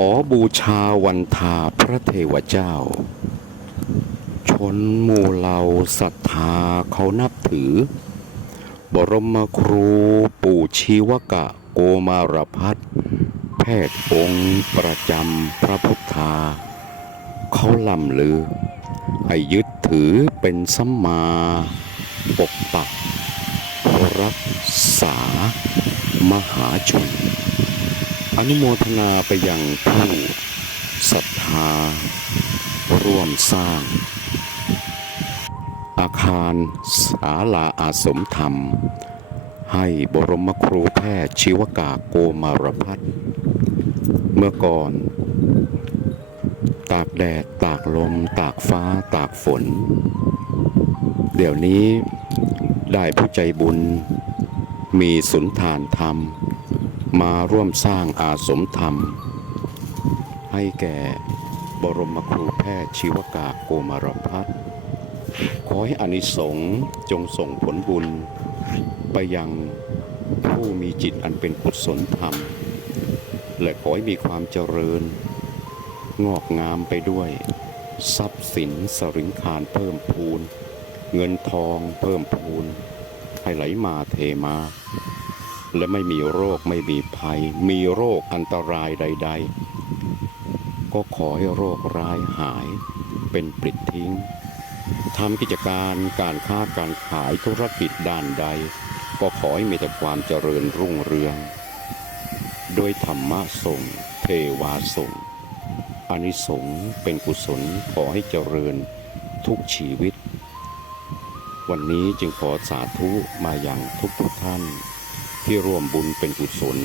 อบูชาวันทาพระเทวเจ้า ชนหมู่เหล่าศรัทธาเขานับถือ บรมครูปู่ชีวกะโกมารพัฒแพทย์องค์ประจำพระพุทธา เขาล่ำลือ ให้ยึดถือเป็นสัมมา ปกปักรักษามหาชน อนุโมทนาไปยังผู้ศรัทธา ร่วมสร้าง อาคารศาลาอาสมธรรม ให้บรมครูแพทย์ชีวกาโกมารพัฒน์เมื่อก่อน ตากแดด ตากลม ตากฟ้า ตากฝน เดี๋ยวนี้ได้ผู้ใจบุญ มีสุนทานธรรม มาร่วมสร้างอาสมธรรม ให้แก่บรมครูแพทย์ชีวกาโกมารพัฒน์ขอให้อานิสงส์จงส่งผลบุญ ไปยังผู้มีจิตอันเป็นกุศลธรรม และขอให้มีความเจริญ งอกงามไปด้วย ทรัพย์สินสริงคารเพิ่มพูน เงินทองเพิ่มพูนให้ไหลมาเทมา และไม่มีโรคไม่มีภัย มีโรคอันตรายใด ๆ ก็ขอให้โรคร้ายหายเป็นปลิดทิ้งทำกิจการการค้าการขายธุรกิจด้านใด ก็ขอให้มีแต่ความเจริญรุ่งเรือง โดยธรรมะส่งเทวาส่งอานิสงส์เป็นกุศลขอให้เจริญทุกชีวิต วันนี้จึงขอสาธุมาอย่างทุกทุกท่าน ที่ร่วมบุญเป็นกุศล